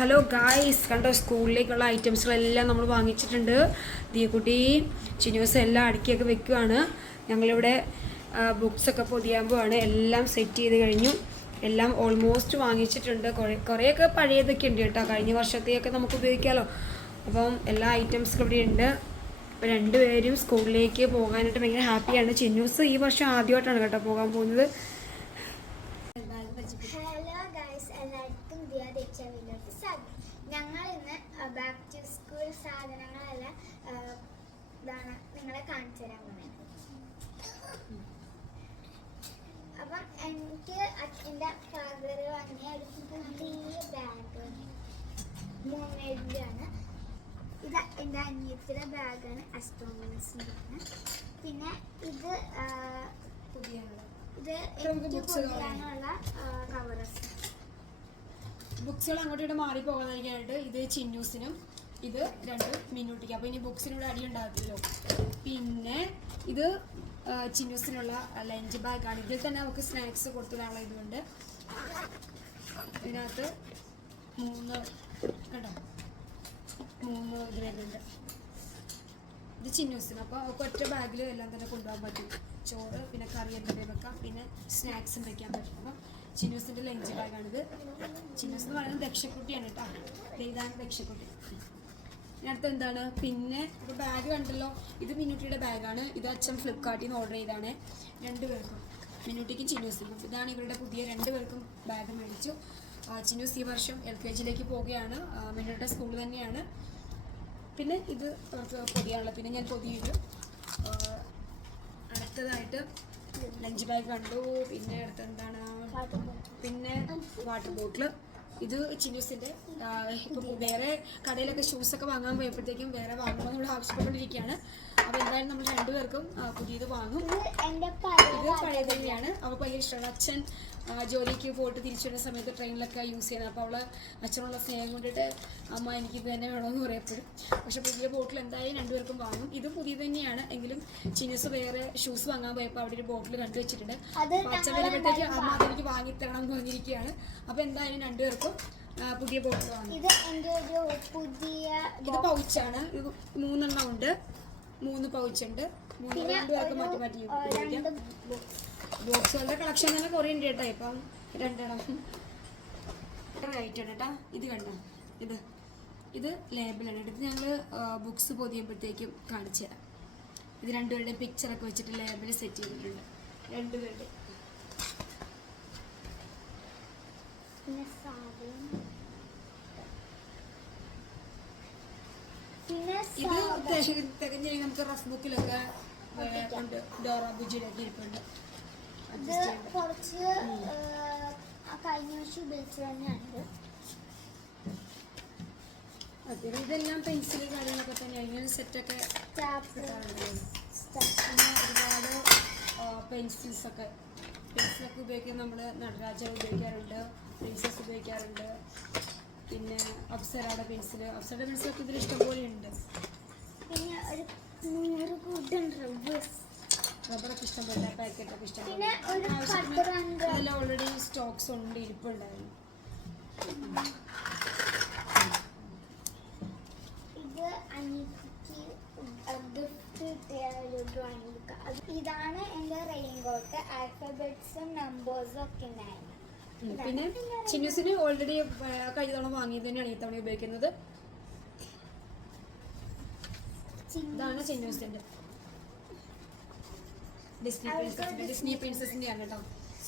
Hello guys കണ്ടോ സ്കൂളിലേക്കുള്ള ഐറ്റംസുകളെല്ലാം നമ്മൾ വാങ്ങിച്ചിട്ടുണ്ട്. ദിയക്കുട്ടി ചിനൂസ് എല്ലാം അടുക്കിയൊക്കെ വെക്കുവാണ്. ഞങ്ങളിവിടെ ബുക്സൊക്കെ പൊതിയാകുമ്പോഴാണ് എല്ലാം സെറ്റ് ചെയ്ത് കഴിഞ്ഞു. എല്ലാം ഓൾമോസ്റ്റ് വാങ്ങിച്ചിട്ടുണ്ട്. കുറേ കുറേയൊക്കെ പഴയതൊക്കെ ഉണ്ട് കേട്ടോ. കഴിഞ്ഞ വർഷത്തെയൊക്കെ നമുക്ക് ഉപയോഗിക്കാമല്ലോ അപ്പം എല്ലാ ഐറ്റംസും ഇവിടെ ഉണ്ട്. അപ്പോൾ രണ്ടുപേരും സ്കൂളിലേക്ക് പോകാനായിട്ട് ഭയങ്കര ഹാപ്പിയാണ്. ചിന്നൂസ് ഈ വർഷം ആദ്യമായിട്ടാണ് കേട്ടോ പോകാൻ പോകുന്നത്. ഞങ്ങൾ ഇന്ന് ബാക്ക് ടു സ്കൂൾ സാധനങ്ങളെല്ലാം ഇതാണ് നിങ്ങളെ കാണിച്ചു തരാൻ പോകുന്നത്. അപ്പം എനിക്ക് അച്ഛന്റെ എന്റെ ഫാദർ വാങ്ങിയ ഒരു പുതിയ ബാഗ് മൂന്നേഴിന്റെയാണ് ഇത് എന്റെ അനിയത്തിയുടെ ബാഗാണ് അസ്റ്റോമിൻസിന്റെ പിന്നെ ഇത് ഇത് എനിക്ക് books കാണാം. ബുക്സുകൾ അങ്ങോട്ടും ഇവിടെ മാറി പോകാതിരിക്കാനായിട്ട് ഇത് ചിന്നൂസിനും ഇത് രണ്ട് മിന്നൂട്ടിക്ക്. അപ്പോൾ ഇനി ബുക്സിനോട് അടി ഉണ്ടാകത്തില്ലോ. പിന്നെ ഇത് ചിന്നൂസിനുള്ള ലഞ്ച് ബാഗാണ്. ഇതിൽ തന്നെ നമുക്ക് സ്നാക്സ് കൊടുത്തിടാനുള്ള ഇതുകൊണ്ട് ഇതിനകത്ത് മൂന്ന് കണ്ടോ? മൂന്ന് ഇത് വരുന്നുണ്ട്. ഇത് ചിന്നൂസിന്. അപ്പോൾ അവർക്ക് ഒറ്റ ബാഗിൽ എല്ലാം തന്നെ കൊണ്ടുപോകാൻ പറ്റും. ചോറ് പിന്നെ കറി എന്തെങ്കിലും വെക്കാം. പിന്നെ സ്നാക്സും വെക്കാൻ പറ്റും. അപ്പം ചിന്നൂസിന്റെ ലഞ്ച് ബാഗാണിത്. ചിന്നൂസ് എന്ന് പറയുന്നത് ദക്ഷക്കുട്ടിയാണ് കേട്ടോ ഇതാണ് ദക്ഷക്കുട്ടി. ഇതിനടുത്ത് എന്താണ്? പിന്നെ ഇപ്പോൾ ബാഗ് കണ്ടല്ലോ. ഇത് മിന്നുട്ടിയുടെ ബാഗാണ് ഇത് അച്ഛൻ ഫ്ലിപ്കാർട്ടിൽ നിന്ന് ഓർഡർ ചെയ്താണ് രണ്ടുപേർക്കും മിന്നൂട്ടിക്കും ചിന്നൂസിനും. ഇതാണ് ഇവരുടെ പുതിയ രണ്ട് രണ്ടുപേർക്കും ബാഗ് മേടിച്ചു. ചിന്നൂസ് ഈ വർഷം എൽ കെ ജിയിലേക്ക് പോവുകയാണ്. മിന്നുട്ടിയുടെ സ്കൂൾ തന്നെയാണ്. പിന്നെ ഇത് അവർക്ക് പൊതിയാണല്ലോ പിന്നെ ഞാൻ പൊതിയിട്ട് അടുത്തതായിട്ട് ലഞ്ച് ബാഗ് കണ്ടു. പിന്നെ അടുത്ത് എന്താണ്? പിന്നെ വാട്ടർ ബോട്ടിൽ ഇത് ചിന്നൂസിന്റെ ഇപ്പോൾ വേറെ കടയിലൊക്കെ ഷൂസൊക്കെ വാങ്ങാൻ പോയപ്പോഴത്തേക്കും വേറെ വാങ്ങണമെന്ന് നമ്മൾ ആവശ്യപ്പെട്ടുകൊണ്ടിരിക്കുകയാണ്. അപ്പോൾ എന്തായാലും നമ്മൾ രണ്ടുപേർക്കും പുതിയത് വാങ്ങും. ഇത് പഴയ തന്നെയാണ് അവൾക്ക് ഭയങ്കര ഇഷ്ടമാണ് അച്ഛൻ ജോലിക്ക് പോയിട്ട് തിരിച്ചു വരുന്ന സമയത്ത് ട്രെയിനിലൊക്കെ യൂസ് ചെയ്യുന്നത് അപ്പോൾ അവൾ അച്ഛനുള്ള സ്നേഹം കൊണ്ടിട്ട് അമ്മ എനിക്ക് ഇത് തന്നെ വേണമെന്ന് പറയപ്പോഴും പക്ഷെ പുതിയ ബോട്ടിൽ എന്തായാലും രണ്ടുപേർക്കും വാങ്ങും. ഇത് പുതിയ തന്നെയാണ്. എങ്കിലും ചിന്നസ് വേറെ ഷൂസ് വാങ്ങാൻ പോയപ്പോൾ അവിടെ ഒരു ബോട്ടിൽ കണ്ടു വെച്ചിട്ടുണ്ട്. അപ്പോൾ അച്ഛൻ വരുമ്പോഴത്തേക്ക് അമ്മ അതെനിക്ക് വാങ്ങിത്തരണം എന്ന് പറഞ്ഞിരിക്കുകയാണ്. അപ്പോൾ എന്തായാലും രണ്ടുപേർക്കും പുതിയ ബോട്ടിൽ വാങ്ങും ഇത് എന്റെ ഒരു പുതിയ ഇത് പൗച്ചാണ് മൂന്നെണ്ണം ഉണ്ട്. മൂന്ന് പൗച്ച് ഉണ്ട്. മൂന്ന് മാറ്റി മാറ്റി ഉപയോഗിക്കാം. ബോക്സുകളുടെ കളക്ഷൻ തന്നെ കുറേ ഉണ്ട് കേട്ടോ ഇപ്പം. രണ്ടെണ്ണം. റൈറ്റ് ആണ് കേട്ടോ. ഇത് കണ്ടോ? ഇത്. ഇത് ലേബിളാണ് ഇത് ഞങ്ങൾ ബുക്സ് പൊതിയുമ്പോഴത്തേക്കും കാണിച്ചു തരാം. ഇത് രണ്ടുപേരുടെ പിക്ചറൊക്കെ വെച്ചിട്ട് ലേബിൾ സെറ്റ് ചെയ്തിട്ടുണ്ട്. രണ്ടുപേരുടെ. പിന്നെ സാധനം പിന്നെ ഇത് സാധനം. തിക- തികഞ്ഞില്ലെങ്കിൽ നമുക്ക് റഫ് ബുക്കിലൊക്കെ ഉണ്ട്. ഡോറ ബുജിലൊക്കെ ഇരിപ്പുണ്ട്. ഇത് കുറച്ച് കഴിഞ്ഞ വർഷം ഉപയോഗിച്ചു തന്നെയാണ് ഇതെല്ലാം പെൻസിൽ കാര്യങ്ങളൊക്കെ തന്നെ ഇങ്ങനെ സെറ്റൊക്കെ ഒരുപാട് പെൻസിൽസ് ഒക്കെ. പെൻസിലൊക്കെ ഉപയോഗിക്കാൻ നമ്മൾ നടരാജ ഉപയോഗിക്കാറുണ്ട് പ്രിൻസസ് ഉപയോഗിക്കാറുണ്ട്. പിന്നെ അപ്സരയുടെ പെൻസിൽ അപ്സരയുടെ പെൻസിലൊക്കെ ഇതിൽ ഇഷ്ടംപോലെ ഉണ്ട് പിന്നെ ഒരു നൂറ് കൂട്ടം റബ്ബേഴ്സ്. റബ്ബറൊക്കെ ഇഷ്ടംപോലെ പാക്കറ്റൊക്കെ ഇഷ്ടംപോലെ പിന്നെ ഒരു ആവശ്യത്തിന് പത്ത് ഓൾറെഡി സ്റ്റോക്സ് ഉണ്ട് ഇരിപ്പുണ്ടായിരുന്നു ഇത് അനിയത്തിക്ക് ഗിഫ്റ്റ് കിട്ടിയ ഒരു ഡ്രോയിങ് ബുക്ക് ഇതാണ് എന്റെ റെയിൻ കോട്ട് ആൽഫബറ്റ്സും നമ്പേഴ്സും ഒക്കെ ഉണ്ടായിരുന്നു. പിന്നെ ചിന്നൂസിന് ഓൾറെഡി കഴിഞ്ഞ തവണ വാങ്ങിയത് തന്നെയാണ് ഈ തവണ ഉപയോഗിക്കുന്നത്. ഇതാണ് ചിന്നൂസിന്റെ ഡിസ്നി പ്രിൻസസിന്റെ ഡിസ്നി ആണ് കേട്ടോ.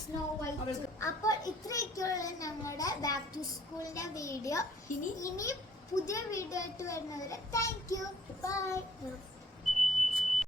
സ്നോ വൈറ്റ് അപ്പോൾ ഇത്രയൊക്കെയുള്ള ഞങ്ങളുടെ ബാക്ക് ടു സ്കൂളിന്റെ വീഡിയോ ഇനി ഇനി പുതിയ വീഡിയോ ആയിട്ട് വരുന്നവരെ താങ്ക് യു ബൈ